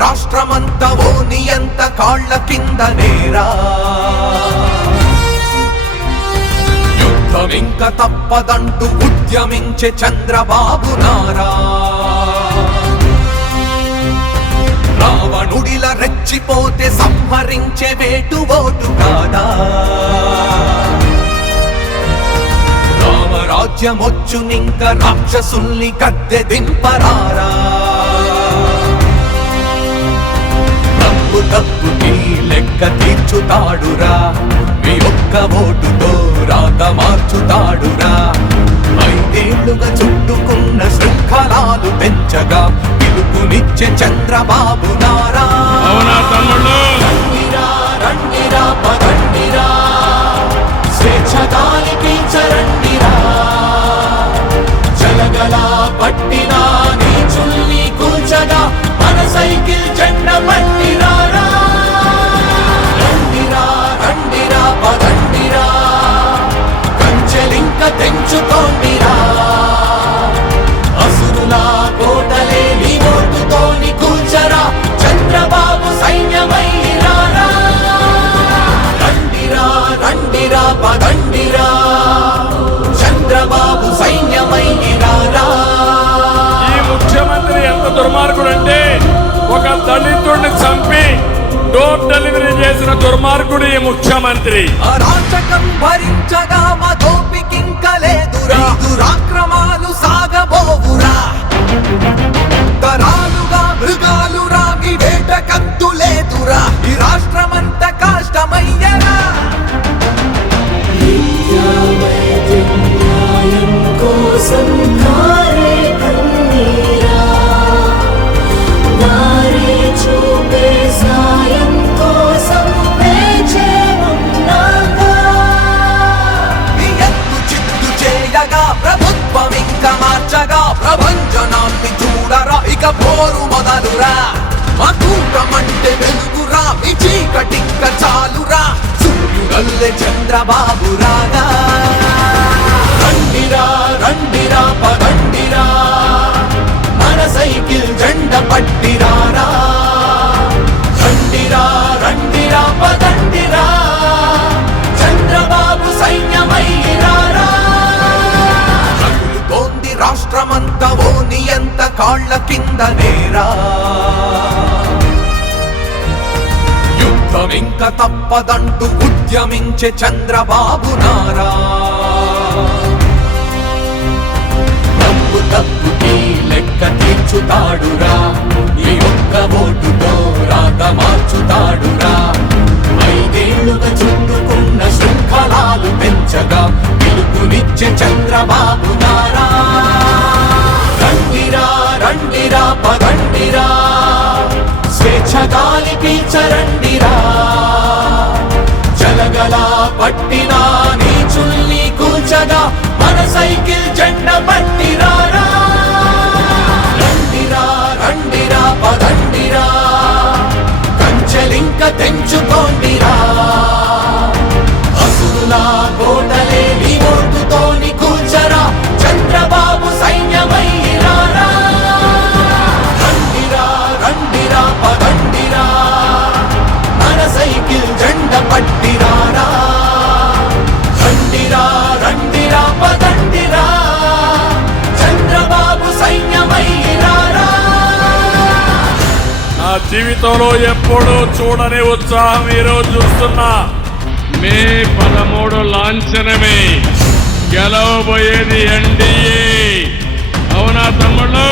రాష్ట్రమంతా ఓ నియంత కాళ్ల కింద నేరా. యుద్ధం ఇంక తప్పదంటూ ఉద్యమించే చంద్రబాబు నారా. రావణుడిల రెచ్చిపోతే సంహరించే వేటు ఓటు కాదా. రామరాజ్యమొచ్చునింక రాక్షసుల్ని గద్దె దింపరారా. తప్పుకి లెక్క తీర్చుతాడురా, మీ ఒక్క ఓటుతో రాత మార్చుతాడురా. 5 ఏళ్లుగా చుట్టుకున్న శృంఖలాలు పెంచగా పిలుపునిచ్చే చంద్రబాబు నారా. రండిరా రండిరా పదండిరా, స్వేచ్ఛ గాలి పీల్చరండిరా. జలగలా పట్టినా నీచుల్ని కూల్చగా మన సైకిల్ జెండ పట్టిరారా. రండిరా రండిరా పదండిరా, కంచెలింక తెంచుకోండిరా. అసురులా కోటలే నీ ఓటుతోని కూల్చరా, చంద్రబాబు సైన్యమైరారా. రండిరా రండిరా పదండిరా, చంద్రబాబు సైన్యమైరారా. ఈ ముఖ్యమంత్రి ఎంత దుర్మార్గుడంటే, ఒక దళితుడిని చంపి డోర్ డెలివరీ చేసిన దుర్మార్గుడు ఈ ముఖ్యమంత్రి. అరాచకం భరించగా మా దోపికింక లేదురా. దురాక్రమాలు సాగబోవురా. తరాలుగా మృగాలురా, మీ వేటకంతు లేదురా. ఈ రాష్ట్రమంత కష్టమయ్యరా. ప్రభుత్వం ఇంకా మార్చగా ప్రభంజనాన్ని చూడరా. ఇక పోరు మొదలురా. మా కూటమంటే వెలుగురా, మీ చీకటింక చాలురా. సూర్యుడల్లే చంద్రబాబు రాగా. రండిరా రండిరా పదండిరా, మన సైకిల్ జెండ పట్టిరారా. రండిరా రండిరా పదండిరా, చంద్రబాబు సైన్యమైరారా. రాష్ట్రమంతా ఓ నియంత కాళ్ల కింద నేరా. యుద్ధం ఇంక తప్పదంటూ ఉద్యమించే చంద్రబాబు నారా. తప్పుకి లెక్క తీర్చుతాడురా, ఈ ఒక్క ఓటుతో రాత మార్చుతాడురా. 5 ఏళ్లుగా చుట్టుకున్న శృంఖలాలు పెంచగా పిలుపునిచ్చే చంద్రబాబు నారా. రండిరా రండిరా పదండిరా, స్వేచ్ఛ గాలి పీల్చరండిరా. జలగలా పట్టినా నీచుల్ని కూల్చగా మన సైకిల్ జెండ పట్టిరారా. రండిరా రండిరా పదండిరా, కంచెలింక తెంచుకోండిరా. అసురులా కోటలే నీ ఓటుతోని కూల్చరా, చంద్రబాబు సైన్యమైరారా. రండిరా రండిరా పదండిరా, మన సైకిల్ జెండ పట్టిరారా. రండిరా రండిరా పదండిరా, చంద్రబాబు సైన్యమైరారా. నా జీవితంలో ఎప్పుడూ చూడని ఉత్సాహం ఈరోజు చూస్తున్నా. మే 13 లాంఛనమే, గెలవబోయేది ఎన్డీఏ. అవునా తమ్ముళ్ళు?